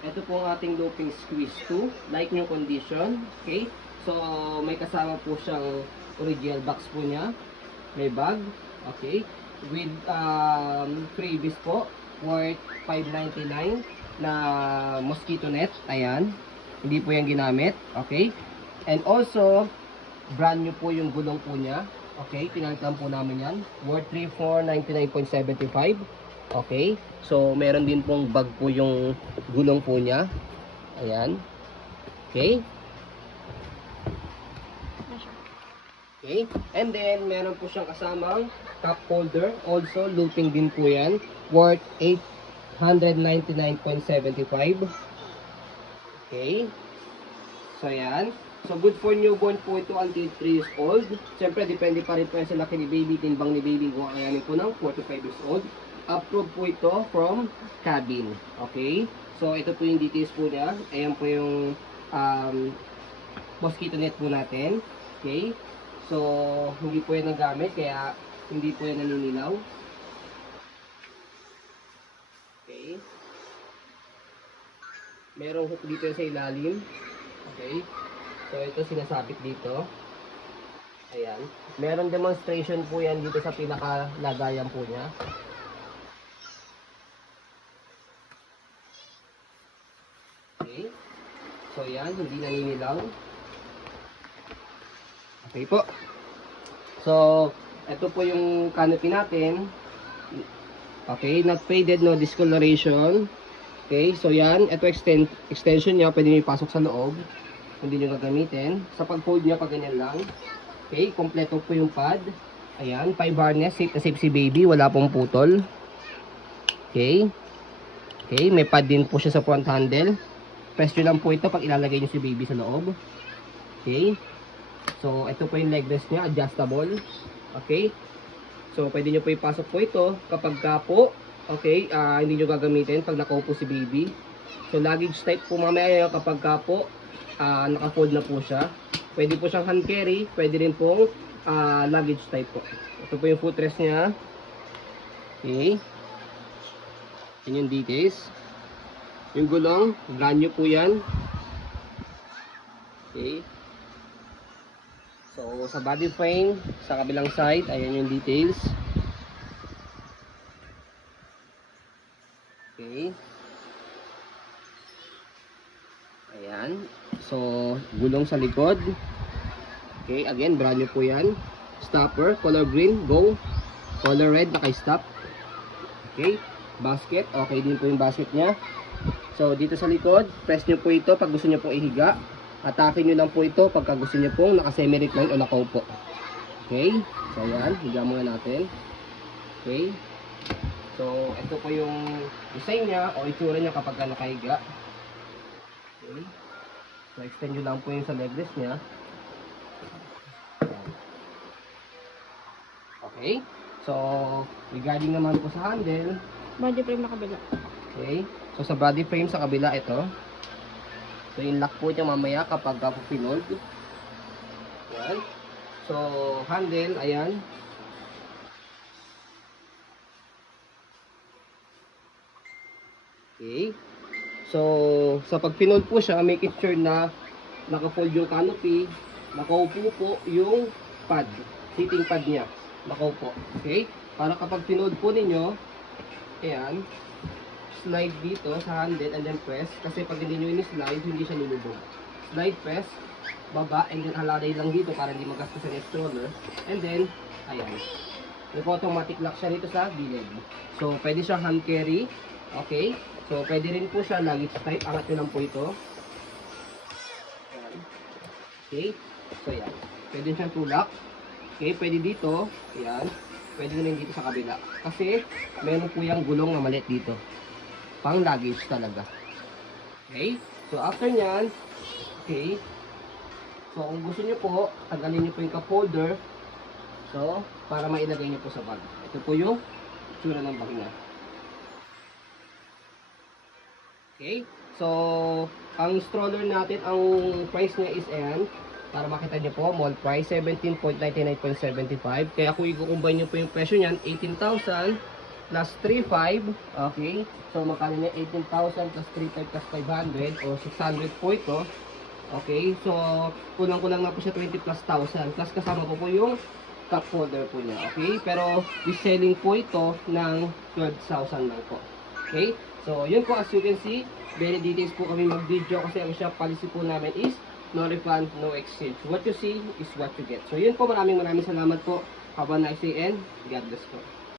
ito po ang ating looping squeeze 2, like new condition. Okay, so may kasama po siyang original box po niya, may bag, okay, with freebies po worth 599 na mosquito net. Ayan, hindi po yan ginamit. Okay, and also brand new po yung gulong po niya. Okay, pinalitan po namin yan, worth 3499.75. Okay, so meron din pong bag po yung gulong po niya. Ayan. Okay. Okay, and then meron po siyang kasamang cup holder, also looping din po yan, worth 899.75. Okay, so yan. So good for newborn po ito until 3 years old. Siyempre depende pa rin po sa laki ni baby, timbang ni baby kung ayanin po ng 4 to 5 years old. Approved po ito from cabin. Okay, so ito po yung details po niya. Ayan po yung mosquito net po natin. Okay, so hindi po yan nagamit, kaya hindi po yan naninilaw. Okay, merong hook dito sa ilalim. Okay, so ito sinasabit dito. Ayan, meron demonstration po yan dito sa pinakalagayan po niya. Okay, so yan, hindi naninilaw. Okay po. So, ito po yung canopy natin. Okay, not faded, no discoloration. Okay, so yan, ito extension niya, pwede nyo ipasok sa loob. Hindi nyo gagamitin. Sa pag-fold niya, pag ganyan lang. Okay, kompleto po yung pad. Ayan, 5 harness, safe na safe si baby, wala pong putol. Okay. Okay, may pad din po siya sa front handle. Press nyo lang po ito pag ilalagay nyo si baby sa loob. Okay. So, ito po yung leg rest niya, adjustable. Okay. So, pwede nyo po ipasok po ito kapag ka po, okay, hindi nyo gagamitin pag nakaupo si baby. So, luggage type po mamaya kapag ka po, naka-fold na po siya. Pwede po siyang hand carry, pwede rin pong luggage type po. Ito po yung footrest niya. Okay. Yan yung details. Yung gulong, brand new po yan. Okay. So, sa body frame, sa kabilang side, ayan yung details. Okay. Ayan. So, gulong sa likod. Okay, again, brand new po yan. Stopper, color green, go. Color red, naka-stop. Okay. Basket, okay din po yung basket niya. So, dito sa likod, press nyo po ito pag gusto nyo pong ihiga. Atake nyo lang po ito pagka gusto nyo pong naka-semi-recline o nakaupo. Okay. So, ayan. Higa muna natin. Okay. So, ito po yung design niya o itsura niya kapag nakahiga. Okay. So, extend nyo lang po yung sa leg rest niya. Ayan. Okay. So, regarding naman po sa handle, Body frame na kabila. okay. So, sa body frame sa kabila, ito. So, yung lock po niya mamaya kapag po pinold. Ayan. So, handle, ayan. Okay. So, sa pag pinold po siya, make it sure na naka-fold yung canopy, nakaupo po yung pad, sitting pad niya. Nakaupo. Okay? Para kapag pinold po ninyo, ayan, slide dito sa handle and then press. Kasi pag hindi nyo ini-slide, hindi siya lulubog. Slide, press, baba, and then halalay lang dito para hindi magastos ang stroller. And then, ayan. Nag-automatic lock siya dito sa gilid. So, pwede siya hand carry. Okay? So, pwede rin po siya luggage type. Angat nyo lang po ito. Ayan. Okay? So, ayan. Pwede siyang tulak. Okay? Pwede dito. Ayan. Pwede rin dito sa kabila. Kasi, meron po yung gulong na maliit dito. Pang luggage talaga. Okay? So, after nyan, okay. So, kung gusto nyo po, tagalin nyo po yung cup holder. So, para mailagay nyo po sa bag. Ito po yung tsura ng bag niya. Okay? So, ang stroller natin, ang price niya is ayan. Para makita nyo po, mall price, 17.99.75. Kaya kung i-combine nyo po yung presyo niyan, 18,000. plus 3,500. Okay. So, magkano na 18,000 plus 3,500 plus 500 o 600 po ito. Okay. So, kulang-kulang na po siya 20 plus 1,000. Plus kasama po po yung cup holder po niya. Okay. Pero, reselling po ito ng 12,000 lang po. Okay. So, yun po, as you can see, very details po kami mag-video kasi ang shop policy po namin is no refund, no exchange. What you see is what you get. So, yun po, maraming salamat po. Have a nice day and God bless po.